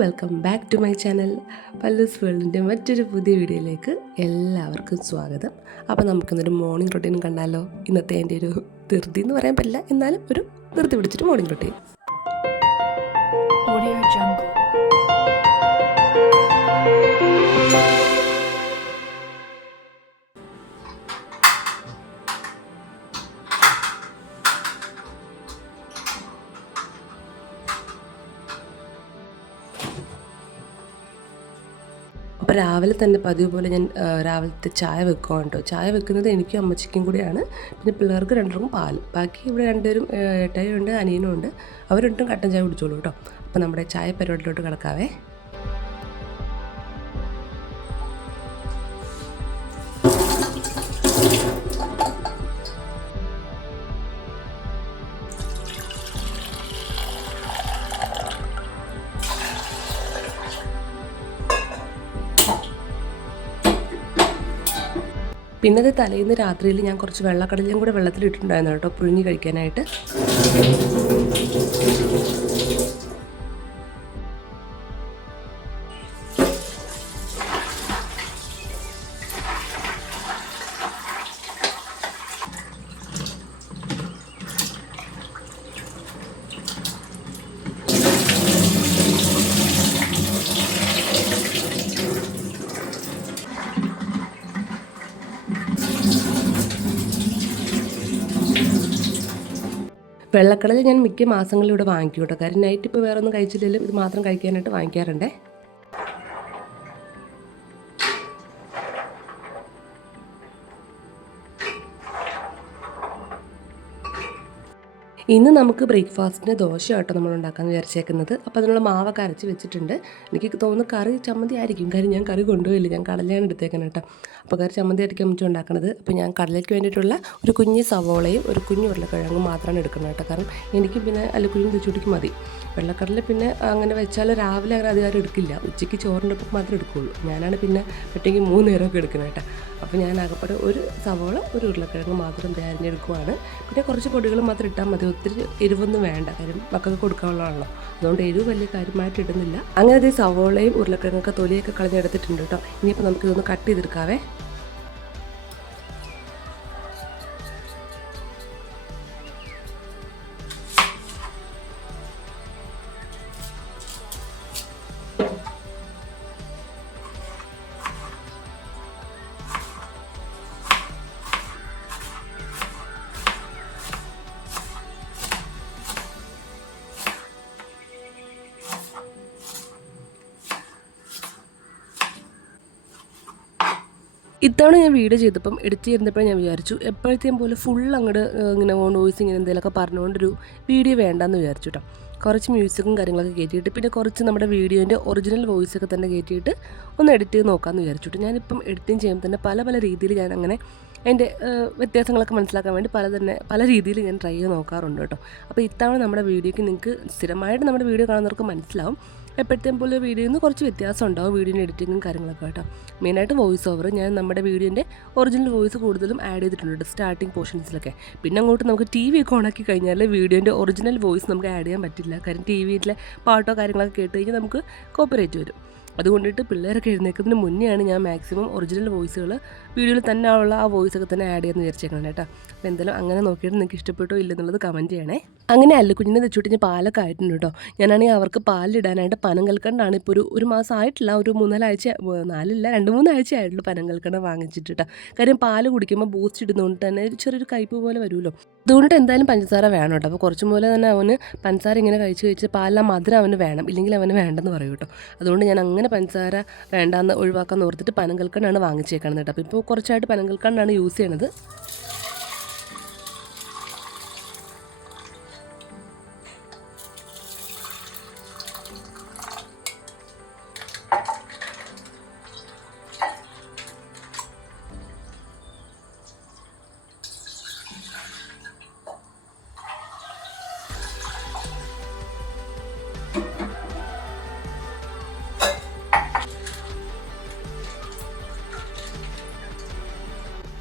Welcome back to my channel Palloos വേൾഡിൻ്റെ മറ്റൊരു പുതിയ വീഡിയോയിലേക്ക് എല്ലാവർക്കും സ്വാഗതം. അപ്പോൾ നമുക്കിന്നൊരു മോർണിംഗ് റൊട്ടീൻ കണ്ടാലോ? ഇന്നത്തെ എൻ്റെ ഒരു ധൃതി എന്ന് പറയാൻ പറ്റില്ല, എന്നാലും ഒരു ധൃതി പിടിച്ചിട്ട് മോർണിംഗ് റൊട്ടീൻ. അപ്പോൾ രാവിലെ തന്നെ പതിവ് പോലെ ഞാൻ രാവിലത്തെ ചായ വെക്കുകയാണ് കേട്ടോ. ചായ വെക്കുന്നത് എനിക്കും അമ്മച്ചിക്കും കൂടിയാണ്. പിന്നെ പിള്ളേർക്ക് രണ്ടുപേർക്കും പാൽ. ബാക്കി ഇവിടെ രണ്ടുപേരും ഏട്ടായും ഉണ്ട്, അനിയനും ഉണ്ട്. അവർ രണ്ടും കട്ടൻ ചായ കുടിച്ചോളൂ കേട്ടോ. അപ്പോൾ നമ്മുടെ ചായ പരിപാടിയിലോട്ട് കിടക്കാവേ. പിന്നത് തലേന്ന് രാത്രിയിൽ ഞാൻ കുറച്ച് വെള്ളക്കടലയും കൂടെ വെള്ളത്തിലിട്ടിട്ടുണ്ടായിരുന്നു കേട്ടോ, പുഴുങ്ങി കഴിക്കാനായിട്ട്. വെള്ളക്കടല ഞാൻ മിക്ക മാസങ്ങളിലൂടെ വാങ്ങിക്കും കേട്ടോ. കാര്യം നൈറ്റ് ഇപ്പോൾ വേറെ ഒന്നും കഴിച്ചില്ലെങ്കിലും ഇത് മാത്രം കഴിക്കാനായിട്ട് വാങ്ങിക്കാറുണ്ടേ. ഇന്ന് നമുക്ക് ബ്രേക്ക്ഫാസ്റ്റിന് ദോശ ആട്ടോ നമ്മൾ ഉണ്ടാക്കാമെന്ന് വിചാരിച്ചേക്കുന്നത്. അപ്പോൾ അതിനുള്ള മാവൊക്കെ അരച്ച് വെച്ചിട്ടുണ്ട്. എനിക്ക് തോന്നുന്നു കറി ചമ്മന്തി ആയിരിക്കും, കാര്യം ഞാൻ കറി കൊണ്ടുപോയില്ല, ഞാൻ കടലയാണ് എടുത്തേക്കുന്നത് കേട്ടോ. അപ്പോൾ കറി ചമ്മന്തി ആയിരിക്കും അമ്മച്ചി ഉണ്ടാക്കുന്നത്. അപ്പോൾ ഞാൻ കടലയ്ക്ക് വേണ്ടിയിട്ടുള്ള ഒരു കുഞ്ഞ് സവോളയും ഒരു കുഞ്ഞ് ഉരുളക്കിഴങ്ങും മാത്രമാണ് എടുക്കുന്നത് കേട്ടോ. കാരണം എനിക്ക് പിന്നെ അല്ലുക്കുഴിയും തെച്ചുടിക്ക് മതി. വെള്ളക്കടല പിന്നെ അങ്ങനെ വെച്ചാൽ രാവിലെ അങ്ങനെ അധികാരം എടുക്കില്ല, ഉച്ചയ്ക്ക് ചോറിൻ്റെ ഒപ്പം മാത്രമേ എടുക്കുകയുള്ളൂ. ഞാനാണ് പിന്നെ പറ്റുമെങ്കിൽ 3 നേരമൊക്കെ എടുക്കുന്നത് കേട്ടോ. അപ്പോൾ ഞാൻ ആകപ്പാടെ ഒരു സവോള ഒരു ഉരുളക്കിഴങ്ങ് മാത്രം തിരഞ്ഞെടുക്കുവാണ്. പിന്നെ കുറച്ച് പൊടികൾ മാത്രം ഇട്ടാൽ മതി, ഒത്തിരി എരിവൊന്നും വേണ്ട, കാര്യം മക്കൾക്ക് കൊടുക്കാനുള്ളതാണല്ലോ. അതുകൊണ്ട് എരിവ് വലിയ കാര്യമായിട്ട് ഇടുന്നില്ല. അങ്ങനെ അതേ സവോളയും ഉരുളക്കിഴങ്ങൊക്കെ തൊലിയൊക്കെ കളഞ്ഞെടുത്തിട്ടുണ്ട് കേട്ടോ. ഇനിയിപ്പോൾ നമുക്കിതൊന്ന് കട്ട് ചെയ്തെടുക്കാവേ. ഇത്തവണ ഞാൻ വീഡിയോ ചെയ്തപ്പം എഡിറ്റ് ചെയ്യുന്നപ്പോഴും ഞാൻ വിചാരിച്ചു എപ്പോഴത്തെയും പോലെ ഫുൾ അങ്ങോട്ട് ഇങ്ങനെ വോയിസ് ഇങ്ങനെ എന്തെങ്കിലുമൊക്കെ പറഞ്ഞുകൊണ്ടൊരു വീഡിയോ വേണ്ടെന്ന് വിചാരിച്ചു കേട്ടോ. കുറച്ച് മ്യൂസിക്കും കാര്യങ്ങളൊക്കെ കയറ്റിയിട്ട് പിന്നെ കുറച്ച് നമ്മുടെ വീഡിയോൻ്റെ ഒറിജിനൽ വോയിസൊക്കെ തന്നെ കയറ്റിയിട്ട് ഒന്ന് എഡിറ്റ് ചെയ്ത് നോക്കാമെന്ന് വിചാരിച്ചിട്ട് ഞാനിപ്പം എഡിറ്റിങ് ചെയ്യുമ്പോൾ തന്നെ പല രീതിയിൽ ഞാൻ അങ്ങനെ അതിൻ്റെ വ്യത്യാസങ്ങളൊക്കെ മനസ്സിലാക്കാൻ വേണ്ടി പല രീതിയിൽ ഞാൻ ട്രൈ ചെയ്ത് നോക്കാറുണ്ട് കേട്ടോ. അപ്പോൾ ഇത്തവണ നമ്മുടെ വീഡിയോയ്ക്ക് നിങ്ങൾക്ക് സ്ഥിരമായിട്ട് നമ്മുടെ വീഡിയോ കാണുന്നവർക്ക് മനസ്സിലാവും എപ്പോഴത്തേയും പോലെ വീഡിയോയിൽ നിന്ന് കുറച്ച് വ്യത്യാസം ഉണ്ടാവും, വീഡിയോൻ്റെ എഡിറ്റിങ്ങും കാര്യങ്ങളൊക്കെ കേട്ടോ. മെയിനായിട്ട് വോയിസ് ഓവർ ഞാൻ നമ്മുടെ വീഡിയോൻ്റെ ഒറിജിനൽ വോയിസ് കൂടുതലും ആഡ് ചെയ്തിട്ടുണ്ട് സ്റ്റാർട്ടിങ് പോർഷൻസിലൊക്കെ. പിന്നെ അങ്ങോട്ട് നമുക്ക് ടി വി ഒക്കെ ഓണാക്കി കഴിഞ്ഞാൽ വീഡിയോൻ്റെ ഒറിജിനൽ വോയിസ് നമുക്ക് ആഡ് ചെയ്യാൻ പറ്റില്ല, കാര്യം ടി വിയിലെ പാട്ടോ കാര്യങ്ങളൊക്കെ കേട്ട് കഴിഞ്ഞാൽ നമുക്ക് കോപ്പിറൈറ്റ് വരും. അതുകൊണ്ടിട്ട് പിള്ളേരൊക്കെ എഴുന്നേൽക്കുന്നതിന് മുന്നെയാണ് ഞാൻ മാക്സിമം ഒറിജിനൽ വോയിസുകൾ വീഡിയോയിൽ തന്നെ ഉള്ള ആ വോയിസൊക്കെ തന്നെ ആഡ് ചെയ്യാമെന്ന് വിചാരിച്ചേക്കണം കേട്ടോ. അപ്പോൾ എന്തായാലും അങ്ങനെ നോക്കിയിട്ട് നിങ്ങൾക്ക് ഇഷ്ടപ്പെട്ടോ ഇല്ലെന്നുള്ളത് കമൻറ്റ് ചെയ്യണേ. അങ്ങനെ അല്ലുക്കുഞ്ഞിനെ തെച്ചുവിട്ട് ഞാൻ പാലൊക്കെ ആയിട്ടുണ്ട് കേട്ടോ. ഞാനാണെങ്കിൽ അവർക്ക് പാലിടാനായിട്ട് പനം കൽക്കണ്ടാണ് ഇപ്പോൾ ഒരു മാസം ആയിട്ടില്ല, ഒരു 3-4 ആഴ്ച, 2-3 ആഴ്ച ആയിട്ടുള്ളൂ പനം കൽക്കണ്ട വാങ്ങിച്ചിട്ട് കേട്ടോ. കാര്യം പാല് കുടിക്കുമ്പോൾ ബൂസ്റ്റ് ഇടുന്നതുകൊണ്ട് തന്നെ ചെറിയൊരു കയ്പ്പ് പോലെ വരുമല്ലോ. അതുകൊണ്ടിട്ട് എന്തായാലും പഞ്ചസാര വേണം കേട്ടോ. അപ്പോൾ കുറച്ചും പോലെ തന്നെ അവന് പഞ്ചസാര ഇങ്ങനെ കഴിച്ച് പാലിലെ മധുരം അവന് വേണം, ഇല്ലെങ്കിൽ അവന് വേണ്ടെന്ന് പറയും കേട്ടോ. അതുകൊണ്ട് ഞാൻ അങ്ങനെ പഞ്ചസാര വേണ്ടാന്ന് ഒഴിവാക്കാൻ ഓർത്തിട്ട് പനം കൽക്കണ്ടാണ് വാങ്ങിച്ചേക്കണം കേട്ടോ. അപ്പോൾ ഇപ്പോൾ കുറച്ചായിട്ട് പനം കൽക്കണ്ടാണ് യൂസ് ചെയ്യണത്.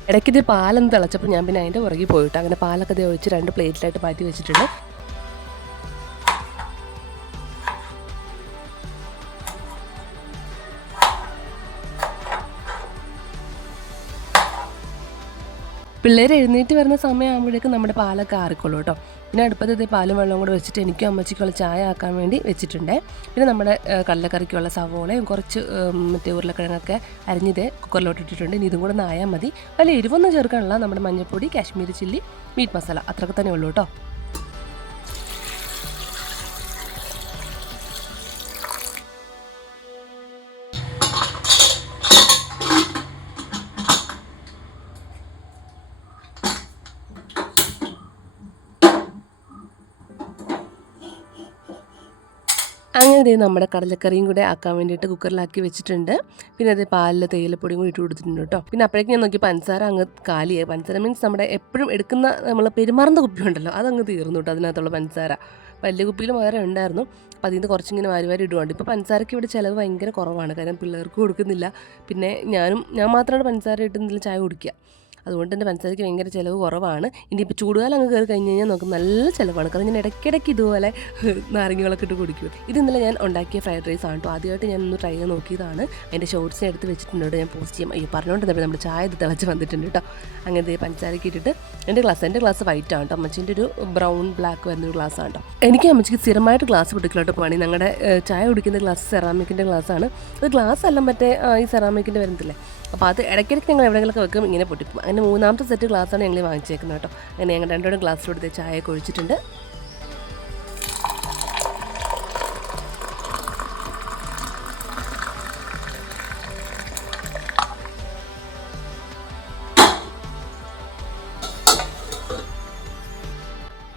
ഇടയ്ക്കിത് പാലൊന്ന് തിളച്ചപ്പോൾ ഞാൻ പിന്നെ അതിൻ്റെ പുറകെ പോയിട്ട് അങ്ങനെ പാലൊക്കെ ഒഴിച്ച് 2 പ്ലേറ്റിലായിട്ട് മാറ്റി വെച്ചിട്ടുണ്ട്. പിള്ളേർ എഴുന്നേറ്റ് വരുന്ന സമയമാകുമ്പോഴേക്കും നമ്മുടെ പാലൊക്കെ ആറിക്കോളൂ കേട്ടോ. പിന്നെ അടുപ്പത്ത് പാലും വെള്ളവും കൂടെ വെച്ചിട്ട് എനിക്കും അമ്മച്ചിക്കുള്ള ചായ ആക്കാൻ വേണ്ടി വെച്ചിട്ടുണ്ട്. പിന്നെ നമ്മുടെ കടലക്കറിക്കുള്ള സവോളയും കുറച്ച് മറ്റേ ഉരുളക്കിഴങ്ങൊക്കെ അരിഞ്ഞത് കുക്കറിലോട്ട് ഇട്ടിട്ടുണ്ട്. ഇനി ഇതും കൂടെ ഒന്ന് ആയാൽ മതി. വലിയ എരിവൊന്നും ചേർക്കാനുള്ള നമ്മുടെ മഞ്ഞൾപ്പൊടി, കാശ്മീരി ചില്ലി, മീറ്റ് മസാല അത്രയൊക്കെ തന്നെ ഉള്ളൂ കേട്ടോ. അങ്ങനെ നമ്മുടെ കടലക്കറിയും കൂടെ ആക്കാൻ വേണ്ടിയിട്ട് കുക്കറിലാക്കി വെച്ചിട്ടുണ്ട്. പിന്നെ അത് പാലിൽ തേയിലപ്പൊടിയും കൂടി ഇട്ട് കൊടുത്തിട്ടുണ്ട് കേട്ടോ. പിന്നെ അപ്പോഴേക്കും ഞാൻ നോക്കി പഞ്ചസാര അങ്ങ് കാലിയായി. പഞ്ചസാര മീൻസ് നമ്മുടെ എപ്പോഴും എടുക്കുന്ന നമ്മൾ പെരുമാറുന്ന കുപ്പി ഉണ്ടല്ലോ, അതങ്ങ് തീർന്നു കേട്ടോ. അതിനകത്തുള്ള പഞ്ചസാര വലിയ കുപ്പിയിൽ വേറെ ഉണ്ടായിരുന്നു. അപ്പോൾ അതിൽ നിന്ന് കുറച്ചിങ്ങനെ വാരി ഇടുവാണ്ട്. ഇപ്പോൾ പഞ്ചസാരയ്ക്ക് ഇവിടെ ചിലവ് ഭയങ്കര കുറവാണ്, കാരണം പിള്ളേർക്ക് കൊടുക്കുന്നില്ല. പിന്നെ ഞാൻ മാത്രമാണ് പഞ്ചസാര ഇട്ട് ചായ കുടിക്കുക. അതുകൊണ്ട് തന്നെ പഞ്ചസാരയ്ക്ക് ഭയങ്കര ചിലവ് കുറവാണ്. ഇനിയിപ്പോൾ ചൂടുകാലം അങ്ങ് കയറി കഴിഞ്ഞ് കഴിഞ്ഞാൽ നമുക്ക് നല്ല ചിലവാണ്. കാരണം ഞാൻ ഇടയ്ക്കിടയ്ക്ക് ഇതുപോലെ നാരങ്ങകളൊക്കെ ഇട്ട് കുടിക്കും. ഇത് ഇന്നലെ ഞാൻ ഉണ്ടാക്കിയ ഫ്രൈഡ് റൈസ് ആണ് കേട്ടോ. ആദ്യമായിട്ട് ഞാൻ ഒന്ന് ട്രൈ ചെയ്ത് നോക്കിയതാണ്. അതിൻ്റെ ഷോർട്സിനെ എടുത്ത് വെച്ചിട്ടുണ്ട്, ഞാൻ പോസ്റ്റ് ചെയ്യാം. പറഞ്ഞുകൊണ്ടിരുന്നപ്പോൾ നമ്മുടെ ചായ ഇത് തിളച്ച് വന്നിട്ടുണ്ട് കേട്ടോ. അങ്ങനത്തെ പഞ്ചസാരയ്ക്ക് ഇട്ടിട്ട് എൻ്റെ ഗ്ലാസ് വൈറ്റ് ആണ് കേട്ടോ. അമ്മച്ചിൻ്റെ ഒരു ബ്രൗൺ ബ്ലാക്ക് വരുന്നൊരു ഗ്ലാസ് ആണ് കേട്ടോ. എനിക്ക് അമ്മച്ചിക്ക് സ്ഥിരമായിട്ട് ഗ്ലാസ് പിടിക്കലോട്ട് പണി. ഞങ്ങളുടെ ചായ കുടിക്കുന്ന ഗ്ലാസ് സെറാമിക്കിൻ്റെ ഗ്ലാസ്സാണ്. അത് ഗ്ലാസ് അല്ല, മറ്റേ ഈ സെറാമിക്കിൻ്റെ വരുന്നില്ലേ. അപ്പോൾ അത് ഇടയ്ക്കിടയ്ക്ക് ഞങ്ങൾ എവിടെയെങ്കിലൊക്കെ വെക്കും, ഇങ്ങനെ പൊട്ടിക്കും. അങ്ങനെ 3ാമത്തെ സെറ്റ് ഗ്ലാസ്സാണ് ഞങ്ങൾ വാങ്ങിച്ചേക്കുന്നത് കേട്ടോ. അങ്ങനെ ഞങ്ങൾ രണ്ടോടും ഗ്ലാസ്സിലൂടെ ചായയൊക്കെ ഒഴിച്ചിട്ടുണ്ട്.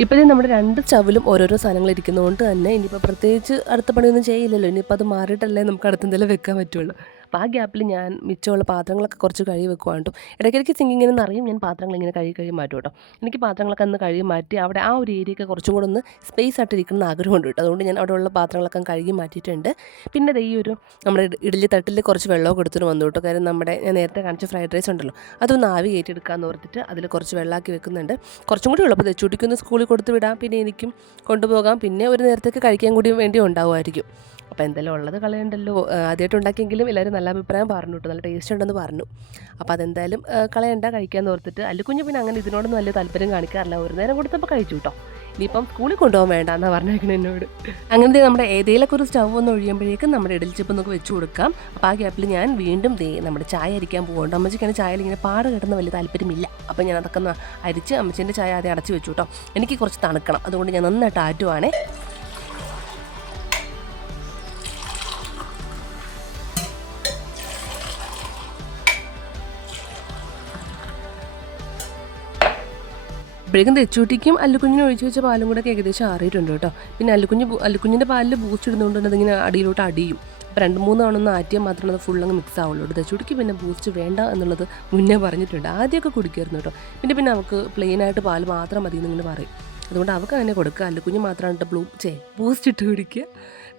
ഇപ്പോഴേ നമ്മുടെ 2 സ്റ്റവിലും ഓരോരോ സാധനങ്ങൾ ഇരിക്കുന്നതുകൊണ്ട് തന്നെ ഇനിയിപ്പോൾ പ്രത്യേകിച്ച് അടുത്ത പണിയൊന്നും ചെയ്യില്ലല്ലോ. ഇനിയിപ്പോൾ അത് മാറിയിട്ടല്ലേ നമുക്ക് അടുത്തെന്തെങ്കിലും വെക്കാൻ പറ്റുള്ളൂ. അപ്പോൾ ആ ഗ്യാപ്പിൽ ഞാൻ മിച്ചമുള്ള പാത്രങ്ങളൊക്കെ കുറച്ച് കഴുകി വെക്കുവാണ് കേട്ടോ. ഇടയ്ക്കിടയ്ക്ക് സിങ്കിങ്ങനെ നിറയും, ഞാൻ പാത്രങ്ങൾ ഇങ്ങനെ കഴുകി മാറ്റും കേട്ടോ. എനിക്ക് പാത്രങ്ങളൊക്കെ ഒന്ന് കഴുകി മാറ്റി അവിടെ ആ ഒരു ഏരിയയൊക്കെ കുറച്ചും കൂടെ ഒന്ന് സ്പേസ് ആയിട്ടിരിക്കുന്ന ആഗ്രഹമുണ്ട് കേട്ടോ. അതുകൊണ്ട് ഞാൻ അവിടെയുള്ള പാത്രങ്ങളൊക്കെ കഴുകി മാറ്റിയിട്ടുണ്ട്. പിന്നെ ഈ ഒരു നമ്മുടെ ഇഡ്ഡലി തട്ടിൽ കുറച്ച് വെള്ളമൊക്കെ എടുത്തിട്ട് വന്നു കേട്ടോ. കാരണം ഞാൻ നേരത്തെ കാണിച്ച ഫ്രൈഡ് റൈസ് ഉണ്ടല്ലോ, അതൊന്ന് ആവി കയറ്റിയെടുക്കാമെന്ന് ഓർത്തിട്ട് അതിൽ കുറച്ച് വെള്ളമാക്കി വെക്കുന്നുണ്ട്. കുറച്ചും കൂടി ഉള്ളപ്പോൾ ചുട്ടിക്കൊന്ന് സ്കൂളിൽ കൊടുത്ത് വിടാം, പിന്നെ എനിക്കും കൊണ്ടുപോകാം, പിന്നെ ഒരു നേരത്തേക്ക് കഴിക്കാൻ കൂടി വേണ്ടി ഉണ്ടാവുമായിരിക്കും. അപ്പോൾ എന്തെല്ലാം ഉള്ളത് കളയണ്ടല്ലോ. ആദ്യമായിട്ട് ഉണ്ടാക്കിയെങ്കിലും എല്ലാവരും നല്ല അഭിപ്രായം പറഞ്ഞു കേട്ടോ, നല്ല ടേസ്റ്റ് ഉണ്ടെന്ന് പറഞ്ഞു. അപ്പോൾ അതെന്തായാലും കളയണ്ട, കഴിക്കാമെന്ന് ഓർത്തിട്ട്. അല്ലുക്കുഞ്ഞ് പിന്നെ അങ്ങനെ ഇതിനോടൊന്നും വലിയ താല്പര്യം കാണിക്കാറില്ല. ഒരു നേരം കൊടുത്തപ്പോൾ കഴിച്ചു കേട്ടോ. ഇനിയിപ്പം സ്കൂളിൽ കൊണ്ടുപോകാൻ വേണ്ട എന്നാണ് പറഞ്ഞേക്കണം എന്നോട്. അങ്ങനത്തെ നമ്മുടെ ഏതെങ്കിലുമൊക്കെ ഒരു സ്റ്റവ് ഒന്ന് ഒഴിയുമ്പോഴേക്കും നമ്മുടെ ഇഡലി ചിപ്പ് നമുക്ക് വെച്ച് കൊടുക്കാം. അപ്പോൾ ആ ഗ്യാപ്പിൽ ഞാൻ വീണ്ടും നമ്മുടെ ചായ അരിക്കാൻ പോകുന്നുണ്ട്. അമ്മച്ചിക്കാണ് ചായയിൽ ഇങ്ങനെ പാട് കിട്ടുന്ന വലിയ താല്പര്യമില്ല. അപ്പോൾ ഞാൻ അതൊക്കെ ഒന്ന് അരിച്ച് അമ്മച്ചീൻ്റെ ചായ ആദ്യം അടച്ച് വെച്ചു കേട്ടോ. എനിക്ക് കുറച്ച് തണുക്കണം, അതുകൊണ്ട് ഞാൻ നന്നായിട്ട് ആറ്റുവാണേ. അപ്പോഴേക്കും തെച്ചൂട്ടിക്കും അല്ലുക്കുഞ്ഞിനും ഒഴിച്ച് വെച്ച പാലും കൂടെ ഏകദേശം ആറിയിട്ടുണ്ട് കേട്ടോ. പിന്നെ അല്ലുക്കുഞ്ഞിൻ്റെ പാലിൽ ബൂസ്റ്റ് ഇടുന്നതുകൊണ്ട് അതിങ്ങനെ അടിയിലോട്ട് അടിയും. അപ്പോൾ 2-3 തവണ ഒന്ന് ആറ്റിയാൽ മാത്രമേ അത് ഫുള്ളങ്ങ് മിക്സ് ആവുള്ളൂ. തെച്ചൂട്ടിക്ക് പിന്നെ ബൂസ്റ്റ് വേണ്ട എന്നുള്ളത് മുന്നേ പറഞ്ഞിട്ടുണ്ട്. ആദ്യമൊക്കെ കുടിക്കുമായിരുന്നു കേട്ടോ. പിന്നെ അവൾക്ക് പ്ലെയിനായിട്ട് പാൽ മാത്രം മതി എന്നിങ്ങനെ പറയും. അതുകൊണ്ട് അവൾക്ക് തന്നെ കൊടുക്കുക. അല്ലുക്കുഞ്ഞ് മാത്രമാണ് ബൂസ്റ്റ് ഇട്ട് കുടിക്കുക.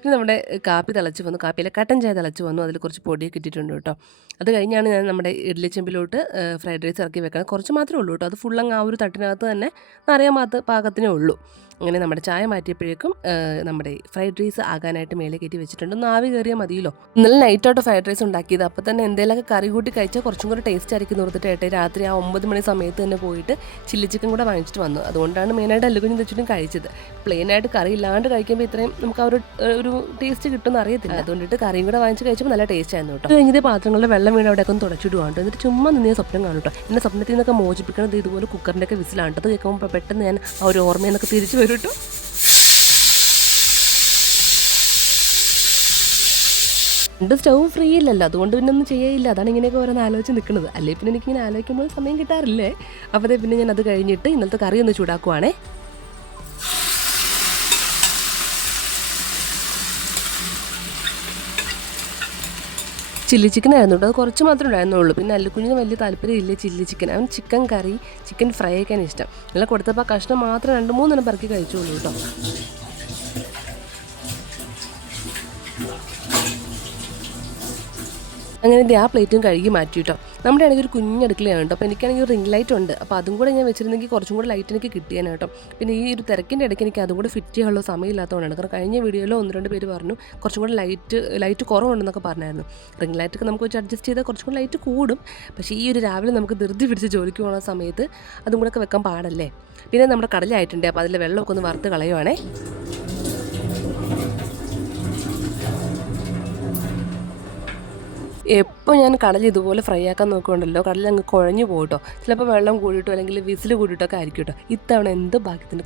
പിന്നെ നമ്മുടെ കാപ്പി തിളച്ച് വന്നു, കാപ്പിയിലെ കട്ടൻ ചായ തിളച്ച് വന്നു. അതിൽ കുറച്ച് പൊടിയൊക്കെ ഇട്ടിട്ടുണ്ട് കേട്ടോ. അത് കഴിഞ്ഞാണ് ഞാൻ നമ്മുടെ ഇഡ്ഡലി ചെമ്പിലോട്ട് ഫ്രൈഡ് റൈസ് ഇറക്കി വെക്കണം. കുറച്ച് മാത്രമേ ഉള്ളൂ കേട്ടോ. അത് ഫുള്ളങ്ങ് ആ ഒരു തട്ടിനകത്ത് തന്നെ നിറയാൻ പാകത്തിനേ ഉള്ളൂ. അങ്ങനെ നമ്മുടെ ചായ മാറ്റിയപ്പോഴേക്കും നമ്മുടെ ഫ്രൈഡ് റൈസ് ആകാനായിട്ട് മേലെ കയറ്റി വെച്ചിട്ടുണ്ട്. ഒന്ന് ആവി കയറിയാൽ മതിയല്ലോ. ഇന്നലെ നൈറ്റായിട്ട് ഫ്രൈഡ് റൈസ് ഉണ്ടാക്കിയത്. അപ്പോൾ തന്നെ എന്തെങ്കിലുമൊക്കെ കറി കൂട്ടി കഴിച്ചാൽ കുറച്ചും കൂടെ ടേസ്റ്റ് ആയിരിക്കും ഓർത്തിട്ട് രാത്രി ആ 9 മണി സമയത്ത് തന്നെ പോയിട്ട് ചില്ലി ചിക്കൻ കൂടെ വാങ്ങിച്ചിട്ട് വന്നു. അതുകൊണ്ടാണ് മെയിനായിട്ട് അല്ലുകുഞ്ഞും തെച്ചിട്ടും കഴിച്ചത്. പ്ലെയിനായിട്ട് കറി ഇല്ലാണ്ട് കഴിക്കുമ്പോൾ ഇത്രയും നമുക്ക് ആ ഒരു ടേസ്റ്റ് കിട്ടുമെന്ന് അറിയത്തില്ല. അതുകൊണ്ടിട്ട് കറിയും കൂടെ വാങ്ങിച്ച് കഴിച്ചപ്പോൾ നല്ല ടേസ്റ്റ് ആയിരുന്നു കേട്ടോ. കഴിഞ്ഞത് പാത്രങ്ങളുടെ വെള്ളം വീണ് അവിടെയൊക്കെ ഒന്ന് തുടച്ചിടുവാണ്. എന്നിട്ട് ചുമ്മാ നിന്നേ സ്വപ്നം കാണും കേട്ടോ. എന്നെ സ്വപ്നത്തിൽ നിന്നൊക്കെ മോചിപ്പിക്കണത് ഇതുപോലെ കുക്കറിൻ്റെ ഒക്കെ വിസിലാണ്. അത് കേൾക്കുമ്പോൾ പെട്ടെന്ന് ഞാൻ ആ ഒരു ഓർമ്മയിൽ നിന്നൊക്കെ തിരിച്ചു വരും കേട്ടോ. സ്റ്റവും ഫ്രീ ഇല്ലല്ലോ, അതുകൊണ്ട് പിന്നെ ഒന്നും ചെയ്യില്ല. അതാണ് ഇങ്ങനെയൊക്കെ ഓരോന്ന് ആലോചിച്ച് നിൽക്കുന്നത്. അല്ലെങ്കിൽ പിന്നെ എനിക്കിങ്ങനെ ആലോചിക്കുമ്പോൾ സമയം കിട്ടാറില്ലേ. അപ്പോൾ പിന്നെ ഞാൻ അത് കഴിഞ്ഞിട്ട് ഇന്നലത്തെ കറി ഒന്ന് ചൂടാക്കുവാണേ. ചില്ലി ചിക്കൻ ആയിരുന്നു കേട്ടോ. അത് കുറച്ച് മാത്രമേ ഉണ്ടായിരുന്നുള്ളൂ. പിന്നെ അല്ലുക്കുഞ്ഞിന് വലിയ താല്പര്യമില്ല ചില്ലി ചിക്കൻ. അവൻ ചിക്കൻ കറി, ചിക്കൻ ഫ്രൈ ഒക്കെയാണ് ഇഷ്ടം. ഇന്നലെ കൊടുത്തപ്പോൾ കഷ്ണം മാത്രം 2-3 എണ്ണം പറക്കി കഴിച്ചോളൂ കേട്ടോ. അങ്ങനെ ആ പ്ലേറ്റും കഴുകി മാറ്റിയിട്ടോ. നമ്മുടെ ആണെങ്കിൽ ഒരു കുഞ്ഞടുക്കളയാണ് കേട്ടോ. അപ്പോൾ എനിക്കാണെങ്കിൽ ഒരു റിംഗ് ലൈറ്റ് ഉണ്ട്. അപ്പോൾ അതും കൂടെ ഞാൻ വെച്ചിരുന്നെങ്കിൽ കുറച്ചും കൂടെ ലൈറ്റ് എനിക്ക് കിട്ടിയേനെ കേട്ടോ. പിന്നെ ഈ ഒരു തിരക്കിൻ്റെ ഇടയ്ക്ക് എനിക്ക് അതും കൂടെ ഫിറ്റ് ചെയ്യാനുള്ള സമയമില്ലാത്തതുകൊണ്ടാണ്. കാരണം കഴിഞ്ഞ വീഡിയോയിൽ 1-2 പേര് പറഞ്ഞു കുറച്ചും കൂടെ ലൈറ്റ് കുറവുണ്ടെന്നൊക്കെ പറഞ്ഞായിരുന്നു. റിംഗ് ലൈറ്റൊക്കെ നമുക്ക് വെച്ച് അഡ്ജസ്റ്റ് ചെയ്താൽ കുറച്ചും കൂടെ ലൈറ്റ് കൂടും. പക്ഷേ ഈ ഒരു രാവിലെ നമുക്ക് ധൃതി പിടിച്ച് ജോലിക്ക് പോകുന്ന സമയത്ത് അതും കൂടെ ഒക്കെ വെക്കാൻ പാടല്ലേ. പിന്നെ നമ്മുടെ കടലായിട്ടുണ്ട്. അപ്പോൾ അതിൽ വെള്ളമൊക്കെ ഒന്ന് വറുത്ത് കളയുവാണേ. എപ്പോൾ ഞാൻ കടൽ ഇതുപോലെ ഫ്രൈ ആക്കാൻ നോക്കുന്നുണ്ടല്ലോ, കടൽ അങ്ങ് കുഴഞ്ഞു പോകട്ടോ. ചിലപ്പോൾ വെള്ളം കൂടിയിട്ടോ അല്ലെങ്കിൽ വിസിൽ കൂടിയിട്ടൊക്കെ ആയിരിക്കും കേട്ടോ. ഇത്തവണ എന്ത് ഭാഗ്യത്തിന്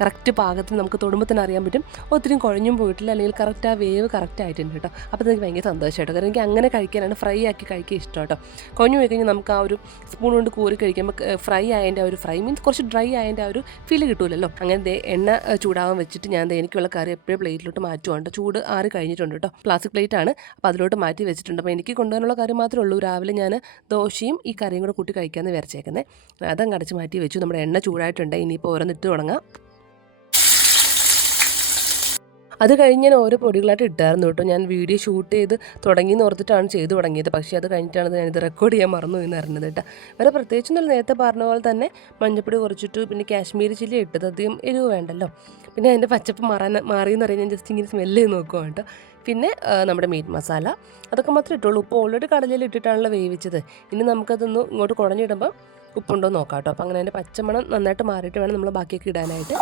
കറക്റ്റ് പാകത്തിന് നമുക്ക് തൊടുമ്പോൾ തന്നെ അറിയാൻ പറ്റും. ഒത്തിരി കുഴഞ്ഞും പോയിട്ടില്ല, അല്ലെങ്കിൽ കറക്റ്റ് ആ വേവ് കറക്റ്റ് ആയിട്ടുണ്ട് കേട്ടോ. അപ്പോൾ എനിക്ക് ഭയങ്കര സന്തോഷമായിട്ടോ. കാരണം എനിക്ക് അങ്ങനെ കഴിക്കാനാണ്, ഫ്രൈ ആക്കി കഴിക്കാൻ ഇഷ്ടം കേട്ടോ. കുഴഞ്ഞു പോയി കഴിഞ്ഞാൽ നമുക്ക് ആ ഒരു സ്പൂൺ കൊണ്ട് കോരി കഴിക്കുമ്പോൾ ഫ്രൈ ആയതിൻ്റെ ആ ഒരു ഫ്രൈ മീൻസ് കുറച്ച് ഡ്രൈ ആയതിൻ്റെ ആ ഒരു ഫീൽ കിട്ടുമല്ലോ. അങ്ങനെ എണ്ണ ചൂടാവാൻ വെച്ചിട്ട് ഞാൻ എനിക്കുള്ള കറി എപ്പോഴും പ്ലേറ്റിലോട്ട് മാറ്റുവാണ്. ചൂട് ആറി കഴിഞ്ഞിട്ടുണ്ട് കേട്ടോ. പ്ലാസ്റ്റിക് പ്ലേറ്റ് ആണ്. അപ്പോൾ അതിലോട്ട് മാറ്റി വെച്ചിട്ടുണ്ട്. അപ്പോൾ എനിക്ക് കൊണ്ടുപോകാനുള്ള കറി മാത്രമേ ഉള്ളൂ. രാവിലെ ഞാൻ ദോശയും ഈ കറിയും കൂടെ കൂട്ടി കഴിക്കാമെന്ന് വിചാരിച്ചേക്കുന്നത്. അതങ്ങ് അടച്ച് മാറ്റി വെച്ചു. നമ്മുടെ എണ്ണ ചൂടായിട്ടുണ്ട്. ഇനിയിപ്പോൾ ഓരോന്നിട്ട് തുടങ്ങാം. അത് കഴിഞ്ഞ് ഞാൻ ഓരോ പൊടികളായിട്ട് ഇട്ടായിരുന്നു കേട്ടോ. ഞാൻ വീഡിയോ ഷൂട്ട് ചെയ്ത് തുടങ്ങിയെന്ന് ഓർത്തിട്ടാണ് ചെയ്തു തുടങ്ങിയത്. പക്ഷേ അത് കഴിഞ്ഞിട്ടാണ് ഞാനിത് റെക്കോർഡ് ചെയ്യാൻ മറന്നു എന്ന് അറിഞ്ഞത് കേട്ടോ. വേറെ പ്രത്യേകിച്ചൊന്നും നേരത്തെ പറഞ്ഞ പോലെ തന്നെ മഞ്ഞപ്പൊടി കുറച്ചിട്ട് പിന്നെ കാശ്മീരി ചില്ലി ഇട്ടത്, അധികം എരിവ് വേണ്ടല്ലോ. പിന്നെ അതിൻ്റെ പച്ചപ്പ് മാറിയെന്ന് അറിയാൻ ഞാൻ ജസ്റ്റ് ഇങ്ങനെ സ്മെല്ല് ചെയ്ത് നോക്കുക കേട്ടോ. പിന്നെ നമ്മുടെ മീറ്റ് മസാല അതൊക്കെ മാത്രമേ ഇട്ടുള്ളൂ. ഉപ്പ് ഓൾറെഡി കടലയിൽ ഇട്ടിട്ടാണല്ലോ വേവിച്ചത്. ഇനി നമുക്കതൊന്ന് ഇങ്ങോട്ട് കുഴഞ്ഞിടുമ്പോൾ ഉപ്പുണ്ടോ നോക്കാം കേട്ടോ. അപ്പോൾ അങ്ങനെ അതിൻ്റെ പച്ചമണം നന്നായിട്ട് മാറിയിട്ട് വേണം നമ്മൾ ബാക്കിയൊക്കെ ഇടാനായിട്ട്.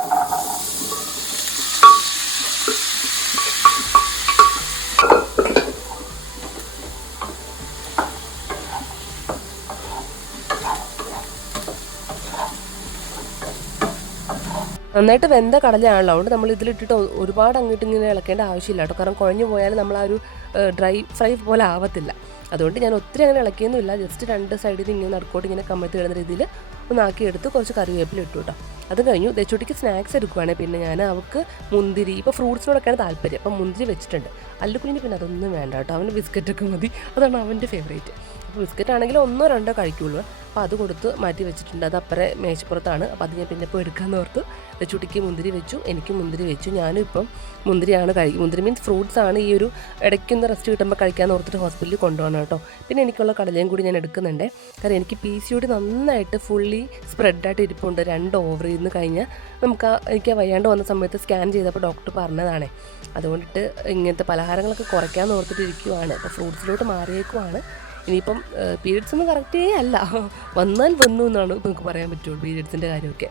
നന്നായിട്ട് വെന്ത കടലയാണല്ലോ, അതുകൊണ്ട് നമ്മൾ ഇതിലിട്ടിട്ട് ഒരുപാട് അങ്ങോട്ട് ഇങ്ങനെ ഇളക്കേണ്ട ആവശ്യമില്ല കേട്ടോ. കാരണം കുഴഞ്ഞു പോയാൽ നമ്മൾ ആ ഒരു ഡ്രൈ ഫ്രൈ പോലെ ആവത്തില്ല. അതുകൊണ്ട് ഞാൻ ഒത്തിരി അങ്ങനെ ഇളക്കിയൊന്നുമില്ല. ജസ്റ്റ് 2 സൈഡിൽ നിന്ന് ഇങ്ങനെ നടുക്കോട്ട് ഇങ്ങനെ കമ്മത്തി കിടന്ന രീതിയിൽ ഒന്നാക്കിയെടുത്ത് കുറച്ച് കറിവേപ്പില ഇട്ടു കേട്ടോ. അത് കഴിഞ്ഞു ദച്ചുട്ടിക്ക് സ്നാക്സ് എടുക്കുവാണെങ്കിൽ പിന്നെ ഞാൻ അവൾക്ക് മുന്തിരി, ഇപ്പോൾ ഫ്രൂട്ട്സിനോടൊക്കെയാണ് താല്പര്യം. അപ്പം മുന്തിരി വെച്ചിട്ടുണ്ട്. അല്ലുക്കുഞ്ഞിന് പിന്നെ അതൊന്നും വേണ്ട കേട്ടോ. അവന് ബിസ്ക്കറ്റൊക്കെ മതി. അതാണ് അവൻ്റെ ഫേവറേറ്റ്. അപ്പോൾ ബിസ്ക്കറ്റ് ആണെങ്കിൽ 1-2 കഴിക്കുള്ളൂ. അപ്പോൾ അത് കൊടുത്ത് മാറ്റി വെച്ചിട്ടുണ്ട്. അത് അപ്പുറം മേശപ്പുറത്താണ്. അപ്പോൾ അത് ഞാൻ പിന്നെ ഇപ്പോൾ എടുക്കാമെന്ന് ഓർത്ത് ദച്ചുട്ടിക്ക് മുന്തിരി വെച്ചു, എനിക്ക് മുന്തിരി വെച്ചു. ഞാനും ഇപ്പം മുന്തിരിയാണ് മുന്തിരി മീൻസ് ഫ്രൂട്ട്സ് ആണ് ഈ ഒരു ഇടയ്ക്കൊന്ന് റെസ്റ്റ് കിട്ടുമ്പോൾ കഴിക്കാമെന്ന് ഓർത്തിട്ട് ഹോസ്പിറ്റലിൽ കൊണ്ടുപോകണം കേട്ടോ. പിന്നെ എനിക്കുള്ള കടലയും കൂടി ഞാൻ എടുക്കുന്നുണ്ട്. കാരണം എനിക്ക് PCOD നന്നായിട്ട് ഫുള്ളി സ്പ്രെഡായിട്ട് ഇരിപ്പുണ്ട്. 2 ഓവറിൽ നിന്ന് കഴിഞ്ഞാൽ എനിക്ക് വയ്യാണ്ട് വന്ന സമയത്ത് സ്കാൻ ചെയ്തപ്പോൾ ഡോക്ടർ പറഞ്ഞതാണേ. അതുകൊണ്ടിട്ട് ഇങ്ങനത്തെ പലഹാരങ്ങളൊക്കെ കുറയ്ക്കാമെന്ന് ഓർത്തിട്ട് ഇരിക്കുവാണ്. അപ്പോൾ ഫ്രൂട്ട്സിലോട്ട് മാറിയേക്കുവാണ്. ഇനിയിപ്പം പീരിയഡ്സ് ഒന്നും കറക്റ്റേ അല്ല, വന്നാൽ വന്നു എന്നാണ് നമുക്ക് പറയാൻ പറ്റുള്ളൂ പീരിയഡ്സിൻ്റെ കാര്യമൊക്കെ.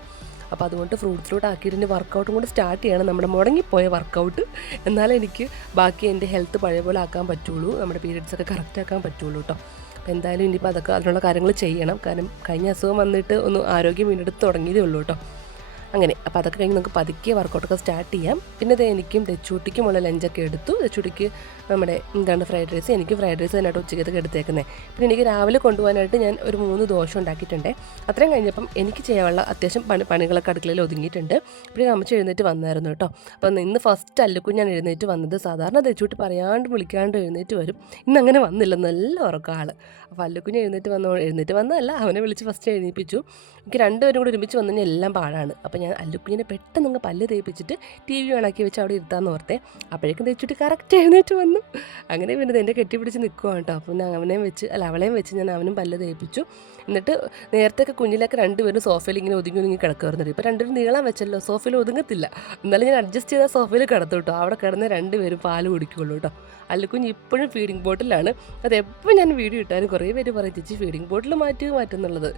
അപ്പോൾ അതുകൊണ്ട് ഫ്രൂട്ട്സിലോട്ട് ആക്കിയിട്ട് ഇനി വർക്കൗട്ടും കൂടെ സ്റ്റാർട്ട് ചെയ്യണം, നമ്മുടെ മുടങ്ങിപ്പോയ വർക്കൗട്ട്. എന്നാലേ എനിക്ക് ബാക്കി എൻ്റെ ഹെൽത്ത് പഴയ പോലെ ആക്കാൻ പറ്റുള്ളൂ, നമ്മുടെ പീരിയഡ്സൊക്കെ കറക്റ്റ് ആക്കാൻ പറ്റുള്ളൂ കേട്ടോ. അപ്പോൾ എന്തായാലും ഇനിയിപ്പോൾ അതൊക്കെ അതിനുള്ള കാര്യങ്ങൾ ചെയ്യണം. കാരണം കഴിഞ്ഞ അസുഖം വന്നിട്ട് ഒന്ന് ആരോഗ്യം വീണ്ടെടുത്ത് തുടങ്ങിയതേ ഉള്ളൂ കേട്ടോ. അങ്ങനെ അപ്പോൾ അതൊക്കെ കഴിഞ്ഞ് നമുക്ക് പതുക്കെ വർക്കൗട്ടൊക്കെ സ്റ്റാർട്ട് ചെയ്യാം. പിന്നെ ഇത് എനിക്കും ദച്ചുട്ടിക്കുമുള്ള ലഞ്ചൊക്കെ എടുത്തു. ദച്ചുട്ടിക്ക് നമ്മുടെ ഫ്രൈഡ് റൈസ്, എനിക്ക് ഫ്രൈഡ് റൈസ് തന്നെയായിട്ട് ഉച്ചയ്ക്കൊക്കെ എടുത്തേക്കുന്നത്. പിന്നെ എനിക്ക് രാവിലെ കൊണ്ടുപോകാനായിട്ട് ഞാൻ ഒരു 3 ദോശ ഉണ്ടാക്കിയിട്ടുണ്ട്. അത്രയും കഴിഞ്ഞപ്പം എനിക്ക് ചെയ്യാനുള്ള അത്യാവശ്യം പണികളൊക്കെ അടുക്കളയിൽ ഒതുങ്ങിയിട്ടുണ്ട്. പിന്നെ അമ്മച്ചി എഴുന്നേറ്റ് വന്നായിരുന്നു കേട്ടോ. അപ്പോൾ ഇന്ന് ഫസ്റ്റ് അല്ലുക്കുഞ്ഞാണ് എഴുന്നേറ്റ് വന്നത്. സാധാരണ ദച്ചുട്ടി പറയാണ്ട് വിളിക്കാണ്ട് എഴുന്നേറ്റ് വരും. ഇന്ന് അങ്ങനെ വന്നില്ല, നല്ല ഉറക്കം ആൾ. അപ്പോൾ അല്ലുക്കുഞ്ഞ് എഴുന്നേറ്റ് വന്നതല്ല, അവനെ വിളിച്ച് ഫസ്റ്റ് എഴുന്നേൽപ്പിച്ചു. എനിക്ക് 2 പേരും കൂടി ഒരുമിച്ച് വന്നു കഴിഞ്ഞാൽ എല്ലാം പാടാണ്. അപ്പോൾ ഞാൻ അല്ലുക്കുഞ്ഞിനെ പെട്ടെന്ന് പല്ല് തേപ്പിച്ചിട്ട് TV ഓണാക്കി വെച്ച് അവിടെ ഇരുത്താമെന്ന് ഓർത്തേ. അപ്പോഴേക്കും ദച്ചുട്ടി കറക്റ്റ് എഴുന്നേറ്റ് വന്നു. അങ്ങനെ പിന്നെ എൻ്റെ കെട്ടിപ്പിടിച്ച് നിൽക്കുവാണ് കേട്ടോ. അപ്പോൾ പിന്നെ അവളെയും വെച്ച് ഞാൻ അവനും പല്ല് തേപ്പിച്ചു. എന്നിട്ട് നേരത്തെയൊക്കെ കുഞ്ഞിലൊക്കെ 2 പേരും സോഫയിൽ ഇങ്ങനെ ഒതുങ്ങി കിടക്കുമായിരുന്നു. ഇപ്പോൾ 2 പേരും നീളം വെച്ചല്ലോ, സോഫയിൽ ഒതുങ്ങത്തില്ല. എന്നാലും ഞാൻ അഡ്ജസ്റ്റ് ചെയ്താൽ സോഫയിൽ കിടത്തു കേട്ടോ. അവിടെ കിടന്ന് 2 പേരും പാല് കുടിക്കുള്ളൂ കേട്ടോ. അല്ലുക്കുഞ്ഞ് ഇപ്പോഴും ഫീഡിങ് ബോട്ടിലാണ്. അതെപ്പോൾ ഞാൻ വീഡിയോ ഇട്ടാലും കുറേ പേര് പറയും ചേച്ചി ഫീഡിങ് ബോട്ടിൽ മാറ്റുന്നുള്ളത്.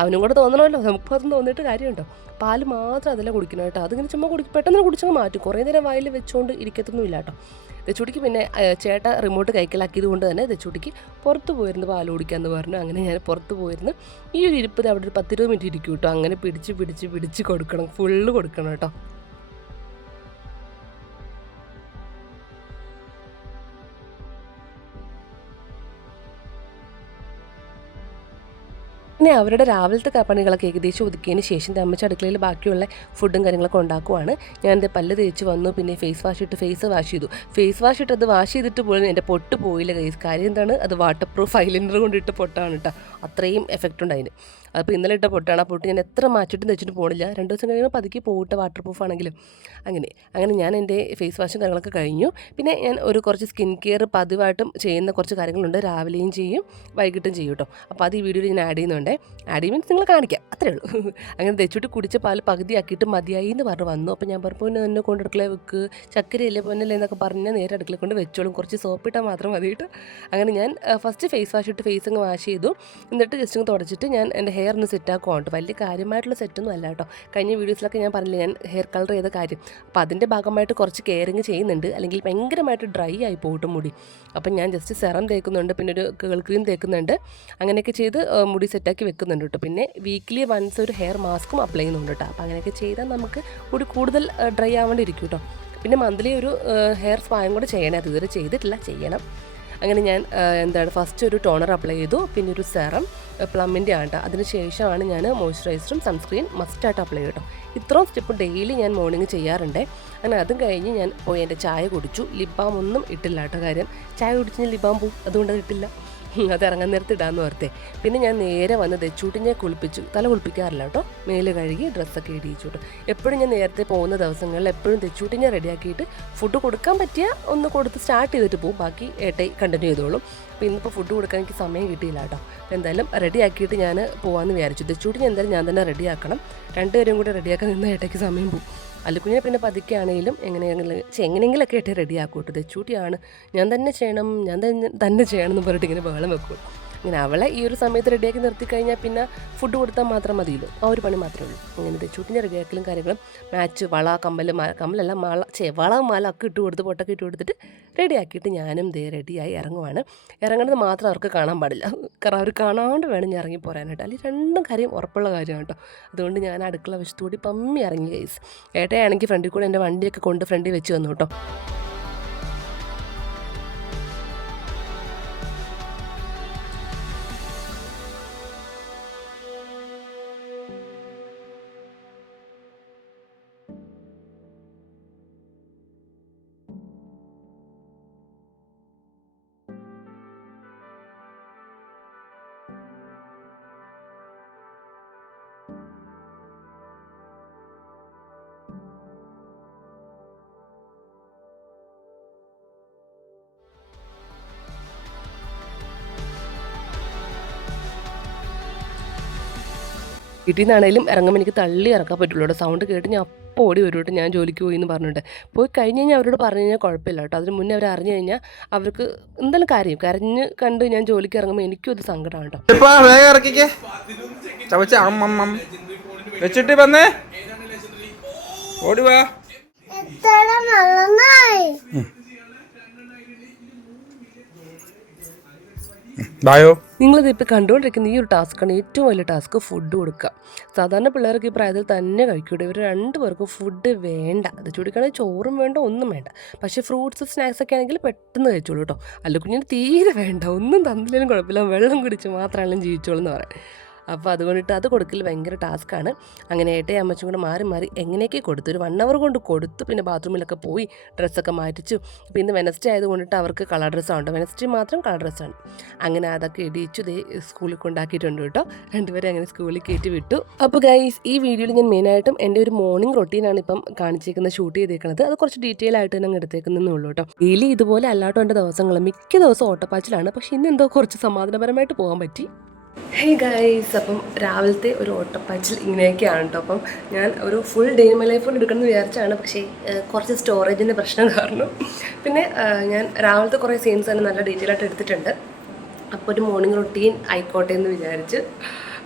അവനും കൂടെ തോന്നണമല്ലോ, നമുക്കതൊന്നും തോന്നിയിട്ട് കാര്യമുണ്ടോ. പാല് മാത്രം അതെല്ലാം കുടിക്കണം കേട്ടോ. അതിങ്ങനെ ചുമ്മാ പെട്ടെന്ന് കുടിച്ചങ്ങ് മാറ്റും. കുറേ നേരം വായിൽ വെച്ചുകൊണ്ട് ഇരിക്കത്തൊന്നുമില്ല കേട്ടോ. ദച്ചുട്ടിക്ക് പിന്നെ ചേട്ട റിമോട്ട് കൈക്കലാക്കിയത് കൊണ്ട് തന്നെ ദച്ചുട്ടിക്ക് പുറത്ത് പോയിരുന്നു പാൽ കുടിക്കാമെന്ന് പറഞ്ഞു. അങ്ങനെ ഞാൻ പുറത്ത് പോയിരുന്നു. ഈ ഒരു ഇരിപ്പ് അവിടെ ഒരു 10-20 മിനിറ്റ് ഇരിക്കും കേട്ടോ. അങ്ങനെ പിടിച്ച് കൊടുക്കണം, ഫുള്ള് കൊടുക്കണം കേട്ടോ. പിന്നെ അവരുടെ രാവിലത്തെ പണികളൊക്കെ ഏകദേശം ഒതുക്കിയതിന് ശേഷം അമ്മച്ചി അടുക്കളയിൽ ബാക്കിയുള്ള ഫുഡും കാര്യങ്ങളൊക്കെ ഉണ്ടാക്കുവാണ്. ഞാൻ എൻ്റെ പല്ല് തേച്ച് വന്നു. പിന്നെ ഫേസ് വാഷ് ഇട്ട് ഫേസ് വാഷ് ചെയ്തു. ഫേസ് വാഷ് ഇട്ട് അത് വാഷ് ചെയ്തിട്ട് പോലും എൻ്റെ പൊട്ട് പോയില്ല ഗൈസ്. കാര്യം എന്താണ്, അത് വാട്ടർ പ്രൂഫ് ഐലൈനർ കൊണ്ടിട്ട് പൊട്ടാണ് കേട്ടോ. അത്രയും എഫക്റ്റ് ഉണ്ട് അതിന്. അപ്പോൾ ഇന്നലെ ഇട്ട പൊട്ടാണ്. ആ പൊട്ട് ഞാൻ എത്ര മാറ്റിയിട്ടും തെച്ചിട്ട് പോണില്ല. 2 ദിവസം കഴിയുമ്പോൾ പതുക്കി പോയിട്ട് വാട്ടർ പ്രൂഫ് ആണെങ്കിലും അങ്ങനെ ഞാൻ എൻ്റെ ഫേസ് വാഷും കാര്യങ്ങളൊക്കെ കഴിഞ്ഞു. പിന്നെ ഞാൻ കുറച്ച് സ്കിൻ കെയർ പതിവായിട്ടും ചെയ്യുന്ന കുറച്ച് കാര്യങ്ങളുണ്ട്. രാവിലെയും ചെയ്യും, വൈകിട്ടും ചെയ്യും കേട്ടോ. അപ്പോൾ അത് ഈ വീഡിയോയിൽ ഞാൻ ആഡ് ചെയ്യുന്നുണ്ട്. ആഡ് ചെയ്യുമ്പോൾ നിങ്ങൾ കാണിക്കാം, അത്രേ ഉള്ളൂ. അങ്ങനെ തെച്ചിട്ട് കുടിച്ച പാൽ പകുതിയാക്കിയിട്ട് മതിയായി എന്ന് പറഞ്ഞ് വന്നു. അപ്പോൾ ഞാൻ പറഞ്ഞു എന്നെ കൊണ്ട് അടുക്കള വെക്ക്, ചക്കരയല്ലേ പൊന്നല്ലേ എന്നൊക്കെ പറഞ്ഞാൽ നേരെ അടുക്കള കൊണ്ട് വെച്ചോളും, കുറച്ച് സോപ്പിട്ടാൽ മാത്രം മതി കേട്ടോ. അങ്ങനെ ഞാൻ ഫസ്റ്റ് ഫേസ് വാഷ് ഇട്ട് ഫേസ് അങ്ങ് വാഷ് ചെയ്തു. എന്നിട്ട് ജസ്റ്റ് അങ്ങ് തുടച്ചിട്ട് ഞാൻ എൻ്റെ ഹെയർ ഒന്ന് സെറ്റാക്കുവാണ്. വലിയ കാര്യമായിട്ടുള്ള സെറ്റൊന്നും അല്ല കേട്ടോ. കഴിഞ്ഞ വീഡിയോസിലൊക്കെ ഞാൻ പറഞ്ഞില്ല ഞാൻ ഹെയർ കളർ ചെയ്ത കാര്യം. അപ്പോൾ അതിൻ്റെ ഭാഗമായിട്ട് കുറച്ച് കെയറിങ് ചെയ്യുന്നുണ്ട്, അല്ലെങ്കിൽ ഭയങ്കരമായിട്ട് ഡ്രൈ ആയി പോയിട്ട് മുടി. അപ്പം ഞാൻ ജസ്റ്റ് സെറം തേക്കുന്നുണ്ട്, പിന്നെ ഒരു കേൾ ക്രീം തേക്കുന്നുണ്ട്. അങ്ങനെയൊക്കെ ചെയ്ത് മുടി സെറ്റാക്കി വെക്കുന്നുണ്ട് കേട്ടോ. പിന്നെ വീക്ക്ലി വൺസ് ഒരു ഹെയർ മാസ്കും അപ്ലൈ ചെയ്യുന്നുണ്ട് കേട്ടോ. അപ്പോൾ അങ്ങനെയൊക്കെ ചെയ്താൽ നമുക്ക് മുടി കൂടുതൽ ഡ്രൈ ആവേണ്ടിയിരിക്കും കേട്ടോ. പിന്നെ മന്ത്ലി ഒരു ഹെയർ സ്പായും കൂടെ ചെയ്യണം. അത് ഇതുവരെ ചെയ്തിട്ടില്ല, ചെയ്യണം. അങ്ങനെ ഞാൻ ഫസ്റ്റ് ഒരു ടോണർ അപ്ലൈ ചെയ്തു, പിന്നെ ഒരു സെറം പ്ലമ്മിൻ്റെ ആണ്. അതിന് ശേഷമാണ് ഞാൻ മോയ്സ്ചറൈസറും സൺസ്ക്രീൻ മസ്റ്റായിട്ട് അപ്ലൈ ചെയ്തു. ഇത്രയും സ്റ്റെപ്പ് ഡെയിലി ഞാൻ മോർണിംഗ് ചെയ്യാറുണ്ട്. അങ്ങനെ അതും കഴിഞ്ഞ് ഞാൻ പോയി എൻ്റെ ചായ കുടിച്ചു. ലിപ് ബാം ഒന്നും ഇട്ടില്ല കേട്ടോ. കാര്യം ചായ കുടിച്ച് ലിപ് ബാം പോവും, അതുകൊണ്ട് അത് ഇട്ടില്ല. അത് ഇറങ്ങാൻ നേരത്ത് ഇടാമെന്ന് ഓർത്തേ. പിന്നെ ഞാൻ നേരെ വന്ന് ദച്ചൂട്ടിനെ കുളിപ്പിച്ചു. തല കുളിപ്പിക്കാറില്ല കേട്ടോ, മേല് കഴുകി ഡ്രസ്സൊക്കെ ഇടിയിച്ചു കേട്ടോ. എപ്പോഴും ഞാൻ നേരത്തെ പോകുന്ന ദിവസങ്ങളിൽ എപ്പോഴും ദച്ചൂട്ടിനെ റെഡിയാക്കിയിട്ട് ഫുഡ് കൊടുക്കാൻ പറ്റിയ ഒന്ന് കൊടുത്ത് സ്റ്റാർട്ട് ചെയ്തിട്ട് പോകും, ബാക്കി ഏട്ടായി കണ്ടിന്യൂ ചെയ്തോളും. അപ്പോൾ ഇന്നിപ്പോൾ ഫുഡ് കൊടുക്കാൻ എനിക്ക് സമയം കിട്ടിയില്ല കേട്ടോ. അപ്പോൾ എന്തായാലും റെഡിയാക്കിയിട്ട് ഞാൻ പോകാമെന്ന് വിചാരിച്ചു. ദച്ചൂട്ടിനെ എന്തായാലും ഞാൻ തന്നെ റെഡിയാക്കണം. 2 പേരും കൂടെ റെഡിയാക്കാൻ നിന്ന് ഏട്ടയ്ക്ക് സമയം പോകും. അല്ലുക്കുഞ്ഞിനെ പിന്നെ പതുക്കെയാണെങ്കിലും എങ്ങനെയെങ്കിലൊക്കെ ആയിട്ട് റെഡിയാക്കും കേട്ടോ. ദച്ചൂട്ടിയാണ് ഞാൻ തന്നെ ചെയ്യണം എന്ന് പറഞ്ഞിട്ട് ഇങ്ങനെ ബഹളം വെക്കും. അങ്ങനെ അവളെ ഈ ഒരു സമയത്ത് റെഡിയാക്കി നിർത്തി കഴിഞ്ഞാൽ പിന്നെ ഫുഡ് കൊടുത്താൽ മാത്രം മതിയല്ലോ, ആ ഒരു പണി മാത്രമേ ഉള്ളൂ. അങ്ങനെ ദച്ചൂട്ടിൻ്റെ റെഡിയാക്കലും കാര്യങ്ങളും മാച്ച് വള കമ്മലല്ല വള മാല ഒക്കെ ഇട്ട് കൊടുത്ത് പൊട്ടൊക്കെ ഇട്ട് കൊടുത്തിട്ട് റെഡിയാക്കിയിട്ട് ഞാനും റെഡിയായി ഇറങ്ങുവാണ്. ഇറങ്ങുന്നത് മാത്രം അവർക്ക് കാണാൻ പാടില്ല, കാരണം അവർ കാണാണ്ട് വേണം ഞാൻ ഇറങ്ങി പോരാനായിട്ട്. അല്ലെങ്കിൽ രണ്ടും കാര്യം ഉറപ്പുള്ള കാര്യമാണ് കേട്ടോ. അതുകൊണ്ട് ഞാൻ അടുക്കള വശത്തുകൂടി പമ്മി ഇറങ്ങി ഗൈസ്. ഏട്ടയാണെങ്കിൽ ഫ്രണ്ടിൽ കൂടെ എൻ്റെ വണ്ടിയൊക്കെ കൊണ്ട് ഫ്രണ്ടിൽ വെച്ച് വന്നു കേട്ടോ. വീട്ടിൽ നിന്നാണേലും ഇറങ്ങുമ്പോൾ എനിക്ക് തള്ളി ഇറക്കാൻ പറ്റുള്ളൂ. സൗണ്ട് കേട്ട് ഞാൻ അപ്പോൾ ഓടി വരും. ഞാൻ ജോലിക്ക് പോയി എന്ന് പറഞ്ഞിട്ട് പോയി കഴിഞ്ഞ് കഴിഞ്ഞാൽ അവരോട് പറഞ്ഞു കഴിഞ്ഞാൽ കുഴപ്പമില്ല കേട്ടോ. അതിന് മുന്നേ അവർ അറിഞ്ഞു കഴിഞ്ഞാൽ അവർക്ക് എന്തായാലും കരഞ്ഞ് കണ്ട് ഞാൻ ജോലിക്ക് ഇറങ്ങുമ്പോൾ എനിക്കും ഒരു സങ്കടമാണ് കേട്ടോ. വെച്ചിട്ട് വന്നേ ഓടിവാ. നിങ്ങളിതിപ്പോൾ കണ്ടുകൊണ്ടിരിക്കുന്ന ഈ ഒരു ടാസ്ക്കാണ് ഏറ്റവും വലിയ ടാസ്ക്, ഫുഡ് കൊടുക്കുക. സാധാരണ പിള്ളേർക്ക് ഈ പ്രായത്തിൽ തന്നെ കഴിക്കൂടെ. ഇവർ 2 പേർക്കും ഫുഡ് വേണ്ട. അത് ചൂടിക്കാണെങ്കിൽ ചോറും വേണ്ട, ഒന്നും വേണ്ട. പക്ഷേ ഫ്രൂട്ട്സ് സ്നാക്സ് ഒക്കെ ആണെങ്കിൽ പെട്ടെന്ന് കഴിച്ചോളൂ കേട്ടോ. അല്ല കുഞ്ഞിന് തീരെ വേണ്ട, ഒന്നും തന്നില്ലെങ്കിലും കുഴപ്പമില്ല, വെള്ളം കുടിച്ച് മാത്രമാണെങ്കിലും ജീവിച്ചോളൂ എന്ന് പറയാം. അപ്പോൾ അതുകൊണ്ടിട്ട് അത് കൊടുക്കൽ ഭയങ്കര ടാസ്ക്കാണ്. അങ്ങനെ ഏട്ടയും അമ്മച്ചും കൂടെ മാറി മാറി കൊടുത്തു. ഒരു 1 hour കൊണ്ട് കൊടുത്തു. പിന്നെ ബാത്റൂമിലൊക്കെ പോയി ഡ്രസ്സൊക്കെ മാറ്റിച്ചു. പിന്നെ വെനസ്ഡേ ആയതുകൊണ്ടിട്ട് അവർക്ക് കളർ ഡ്രസ്സാണ്, വെനസ്ഡേ മാത്രം കളർ ഡ്രസ്സാണ്. അങ്ങനെ അതൊക്കെ ഇടിച്ചു സ്കൂളിൽ കൊണ്ടാക്കിയിട്ടുണ്ട് കേട്ടോ. 2 പേരെ അങ്ങനെ സ്കൂളിൽ കയറ്റി വിട്ടു. അപ്പോൾ ഗൈസ്, ഈ വീഡിയോയിൽ ഞാൻ മെയിനായിട്ടും എൻ്റെ ഒരു മോർണിംഗ് റൊട്ടീനാണ് ഇപ്പം കാണിച്ചേക്കുന്നത്, ഷൂട്ട് ചെയ്തേക്കുന്നത്. അത് കുറച്ച് ഡീറ്റെയിൽ ആയിട്ട് തന്നെ എടുത്തേക്കുന്നേ ഉള്ളൂ കേട്ടോ. ഡെയിലി ഇതുപോലെ അല്ലാട്ടോ എൻ്റെ ദിവസങ്ങൾ മിക്ക ദിവസവും ഓട്ടപ്പാച്ചിലാണ്. പക്ഷേ ഇന്ന് എന്തോ കുറച്ച് സമാധാനപരമായിട്ട് പോകാൻ പറ്റി. ഹേ ഗൈസ്, അപ്പം രാവിലത്തെ ഒരു ഓട്ടപ്പാച്ചിൽ ഇങ്ങനെയൊക്കെയാണ് കേട്ടോ. അപ്പം ഞാൻ ഒരു ഫുൾ ഡേ മൈ ലൈഫ് എടുക്കണമെന്ന് വിചാരിച്ചാണ്, പക്ഷേ കുറച്ച് സ്റ്റോറേജിൻ്റെ പ്രശ്നം കാരണം പിന്നെ ഞാൻ രാവിലത്തെ കുറേ സീൻസ് തന്നെ നല്ല ഡീറ്റെയിൽ ആയിട്ട് എടുത്തിട്ടുണ്ട്. അപ്പോൾ ഒരു മോർണിംഗ് റൊട്ടീൻ ആയിക്കോട്ടെ എന്ന് വിചാരിച്ച്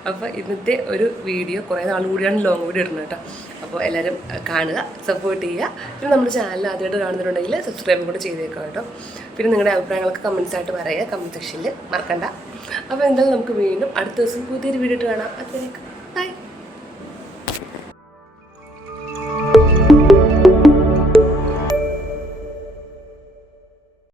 അപ്പോൾ ഇന്നത്തെ ഒരു വീഡിയോ കുറേ നാൾ കൂടിയാണ് ലോങ് വീഡിയോ ഇടുന്നത് കേട്ടോ. അപ്പോൾ എല്ലാവരും കാണുക, സപ്പോർട്ട് ചെയ്യുക. പിന്നെ നമ്മുടെ ചാനൽ ആദ്യമായിട്ട് കാണുന്നുണ്ടെങ്കിൽ സബ്സ്ക്രൈബും കൂടെ ചെയ്തേക്കാം കേട്ടോ. പിന്നെ നിങ്ങളുടെ അഭിപ്രായങ്ങളൊക്കെ കമൻസ് ആയിട്ട് പറയുക, കമൻറ്റ് സെക്ഷനിൽ മറക്കണ്ട. അപ്പോൾ എന്തായാലും നമുക്ക് വീണ്ടും അടുത്ത ദിവസം പുതിയൊരു വീഡിയോ ഇട്ട് കാണാം. അതുവരേക്കും ബൈ.